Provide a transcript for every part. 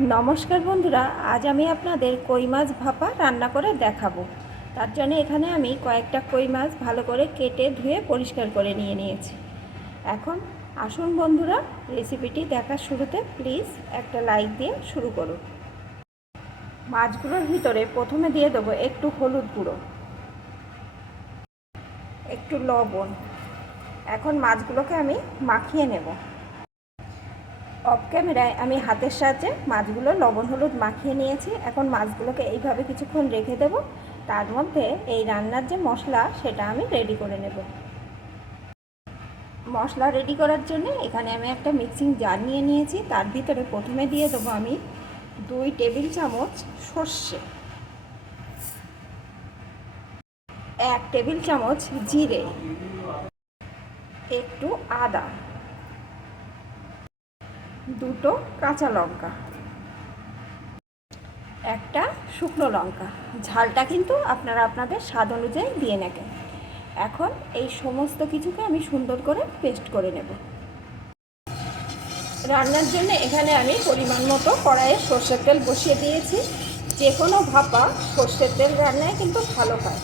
নমস্কার বন্ধুরা, আজ আমি আপনাদের কই মাছ ভাপা রান্না করে দেখাবো। তার জন্য এখানে আমি কয়েকটা কই মাছ ভালো করে কেটে ধুয়ে পরিষ্কার করে নিয়ে নিয়েছি। এখন আসুন বন্ধুরা, রেসিপিটি দেখার শুরুতে প্লিজ একটা লাইক দিয়ে শুরু করুন। মাছগুলোর ভিতরে প্রথমে দিয়ে দেবো একটু হলুদ গুঁড়ো, একটু লবণ। এখন মাছগুলোকে আমি মাখিয়ে নেব। অফ ক্যামেরায় আমি হাতের সাহায্যে মাছগুলো লবণ, হলুদ মাখিয়ে নিয়েছি। এখন মাছগুলোকে এইভাবে কিছুক্ষণ রেখে দেব। তার মধ্যে এই রান্নার যে মশলা, সেটা আমি রেডি করে নেব। মশলা রেডি করার জন্য এখানে আমি একটা মিক্সিং জার নিয়ে নিয়েছি। তার ভিতরে প্রথমে দিয়ে দেবো আমি দুই টেবিল চামচ সর্ষে। এক টেবিল চামচ জিরে। একটু আদা। দুটো কাঁচা লঙ্কা, একটা শুকনো লঙ্কা। ঝালটা কিন্তু আপনারা আপনাদের স্বাদ অনুযায়ী দিয়ে নেবেন। এখন এই সমস্ত কিছুকে আমি সুন্দর করে পেস্ট করে নেব। রান্নার জন্য এখানে আমি পরিমাণ মতো কড়াইয়ে সর্ষের তেল বসিয়ে দিয়েছি। যে কোনো ভাপা সর্ষের তেল রান্নায় কিন্তু ভালো হয়।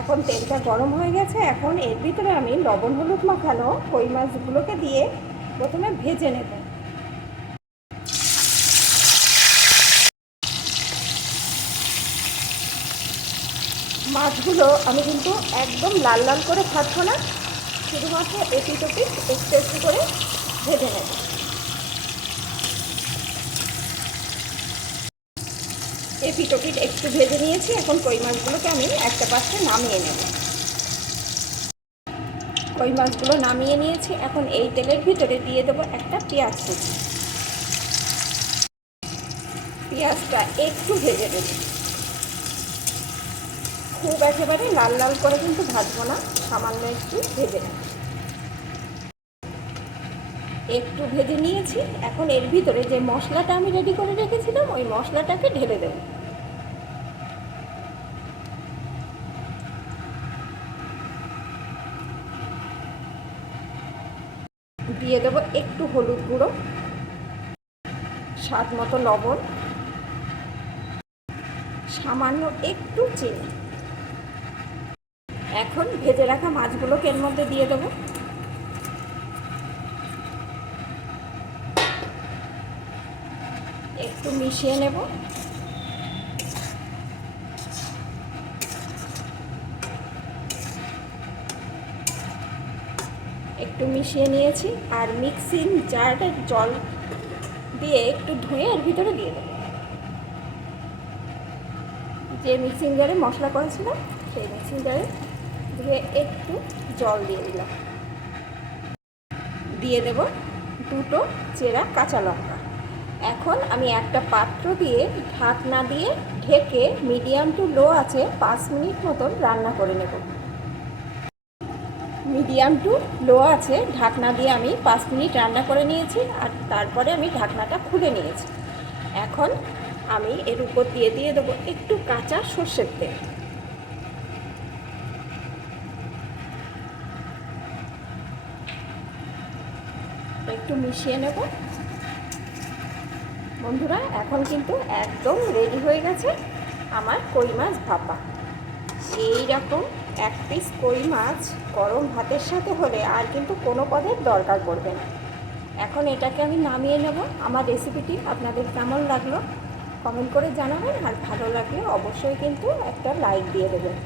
এখন তেলটা গরম হয়ে গেছে। এখন এর ভিতরে আমি লবণ হলুদ মাখানো কই মাছগুলোকে দিয়ে প্রথমে ভেজে নেব। মাছগুলো আমি কিন্তু একদম লাল লাল করে ভাজবো না, শুধুমাত্র এটি টপি একটু একটু করে ভেজে নেব। এপি টপিট একটু ভেজে নিয়েছি, এখন কই মাছগুলোকে আমি একটা পাশে নামিয়ে নেব। কই মাছগুলো নামিয়ে নিয়েছি, এখন এই তেলের ভিতরে দিয়ে দেবো একটা পেঁয়াজ কুচি। পেঁয়াজটা একটু ভেজে নেব। খুব একেবারে লাল লাল করে কিন্তু ভাজবো না, সামান্য একটু ভেজে নেব। একটু ভেজে নিয়েছি, এখন এর ভিতরে যে মশলাটা আমি রেডি করে রেখেছিলাম, ওই মশলাটাকে ঢেলে দেব। দিয়ে দেবো একটু হলুদ গুঁড়ো, স্বাদ মতো লবণ, সামান্য একটু চিনি। এখন ভেজে রাখা মাছগুলোকে এর মধ্যে দিয়ে দেবো। একটু মিশিয়ে নেব। একটু মিশিয়ে নিয়েছি আর মিক্সিং জারটার জল দিয়ে একটু ধুয়ে এর ভিতরে দিয়ে দেবো। যে মিক্সিং জারে মশলা করেছিলাম, সেই মিক্সিং জারে ধুয়ে একটু জল দিয়ে দিলাম। দিয়ে দেব দুটো চেরা কাঁচা লঙ্কা। এখন আমি একটা পাত্র দিয়ে ঢাকনা দিয়ে ঢেকে মিডিয়াম টু লো আছে পাঁচ মিনিট মতন রান্না করে নেব। মিডিয়াম টু লো আছে ঢাকনা দিয়ে আমি পাঁচ মিনিট রান্না করে নিয়েছি আর তারপরে আমি ঢাকনাটা খুলে নিয়েছি। এখন আমি এর উপর দিয়ে দিয়ে দেবো একটু কাঁচা সর্ষের তেল। একটু মিশিয়ে নেব। বন্ধুরা, এখন কিন্তু একদম রেডি হয়ে গেছে আমার কই মাছ ভাপা। এই রকম এক পিস কই মাছ গরম ভাতের সাথে হলে আর কিন্তু কোনো পদের দরকার পড়বে না। এখন এটাকে আমি নামিয়ে নেব। আমার রেসিপিটি আপনাদের কেমন লাগল? কমেন্ট করে জানাবেন। আর ভালো লাগলে অবশ্যই কিন্তু একটা লাইক দিয়ে দেবেন।